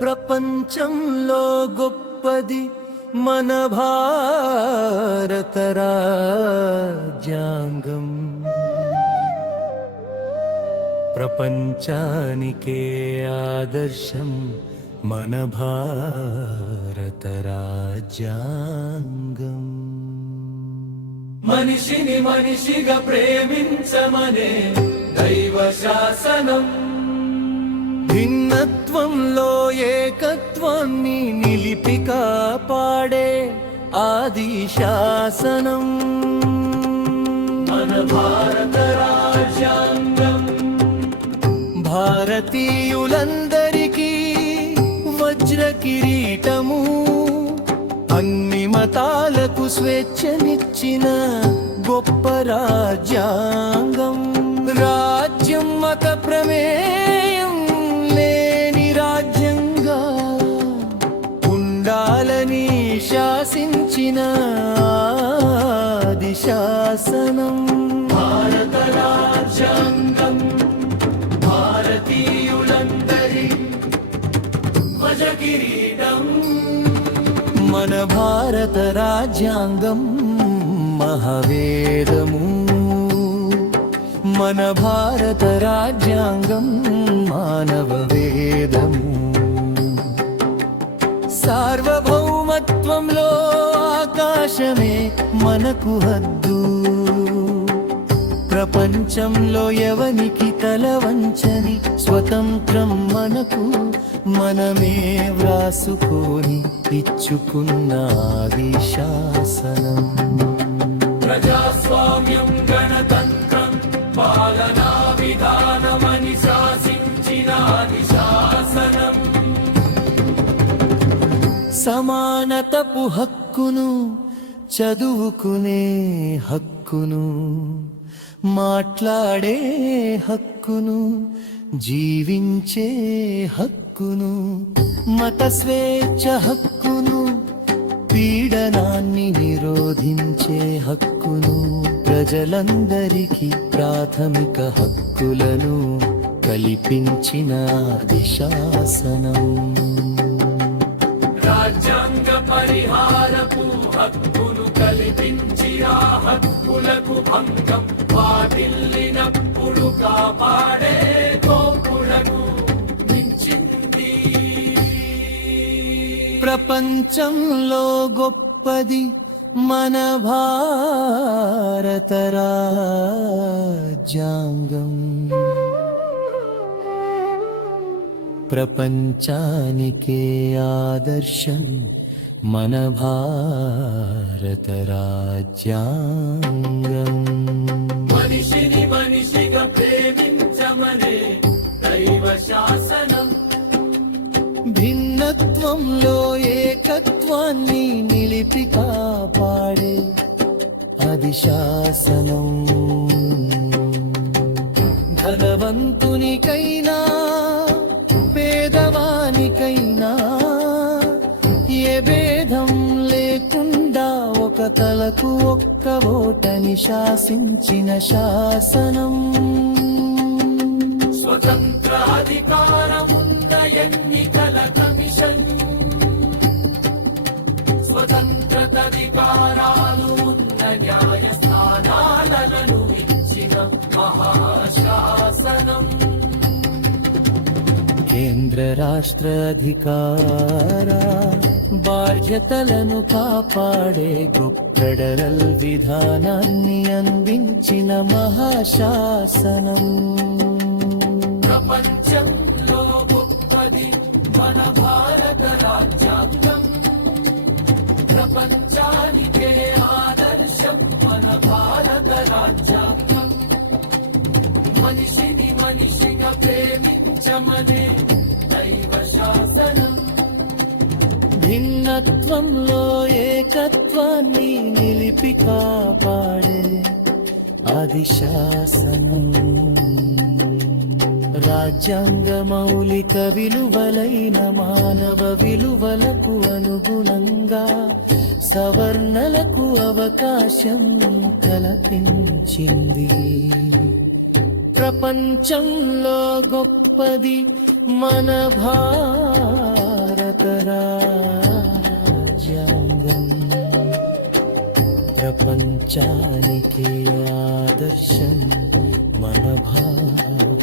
ప్రపంచంలో గొప్పది మన భారత రాజ్యాంగం. ప్రపంచానికే ఆదర్శం మన భారత రాజ్యాంగం. మనిషిని మనిషిగా ప్రేమించమనే దైవ శాసనం. భిన్నత్వంలో ఏకత్వాన్ని నిలిపి కాపాడే ఆది శాసనం మన భారత రాజ్యాంగం. భారతీయులందరికీ వజ్ర కిరీటము, అన్ని మతాలకు స్వేచ్ఛనిచ్చిన గొప్ప రాజ్యాంగం. రాజ్యం మత ప్రమేయం లేని రాజ్యంగా ఉండాలని శాసించిన ఆది శాసనం భారత రాజ్యాంగం. భారతీయులందరి వజ్ర కిరీటం మన భారత రాజ్యాంగం మహావేదము. మన భారత రాజ్యాంగం మానవ వేదము. సార్వభౌమత్వంలో ఆకాశమే మనకు హద్దు. ప్రపంచంలో ఎవనికి తల వంచని స్వతంత్రం మనకు. మనమే వ్రాసుకొని ఇచ్చుకున్న ఆది శాసనం. ప్రజాస్వామ్యం గణతంత్రం పాలనా విధానమని శాసించిన ఆది శాసనం. సమానతపు హక్కును, చదువుకునే హక్కును, మాట్లాడే హక్కును, జీవించే హక్కును, మత స్వేచ్ఛ హక్కును, పీడనాన్ని నిరోధించే హక్కును, ప్రజలందరికీ ప్రాథమిక హక్కులను కల్పించిన ఆది శాసనం. రాజ్యాంగ పరిహారపు హక్కును కల్పించి ఆ హక్కులకు భంగం వాటిల్లినప్పుడు కాపాడే గోపులకు మించింది. ప్రపంచంలో గొప్పది మన భారత రాజ్యాంగం. ప్రపంచానికే ఆదర్శం మన భారత రాజ్యాంగం. మనిషిని మనిషిగా ప్రేమించమనే దైవ శాసనం. భిన్నత్వంలో ఏకత్వాన్ని నిలిపి కాపాడే ఆది శాసనం. ధనవంతునికైనా పేదవానికైనా ఏ భేదం లేకుండా ఒక తలకు ఒక్క ఓటని శాసించిన శాసనం. స్వతంత్ర అధికారమున్న ఎన్నికల కమిషన్, స్వతంత్ర అధికారాలు ఉన్న న్యాయస్థానాలను ఇచ్చిన మహాశాసనం. కేంద్ర రాష్ట్ర అధికార బాధ్యతలను కాపాడే గొప్ప ఫెడరల్ విధానాన్ని అందించిన మహాశాసనం. ప్రపంచంలో గొప్పది మన భారత రాజ్యాంగం. ప్రపంచానికే ఆదర్శం మన భారత రాజ్యాంగం. మనిషిని మనిషిగా ప్రేమించమనే దైవ శాసనం. భిన్నత్వంలో ఏకత్వాన్ని నిలిపి కాపాడే ఆది శాసనం. రాజ్యాంగ మౌలిక విలువలైన మానవ విలువలకు అనుగుణంగా సవర్ణలకు అవకాశం కల్పించింది. ప్రపంచంలో గొప్పది మన భారత రాజ్యాంగం, ప్రపంచానికి ఆదర్శం మన భారత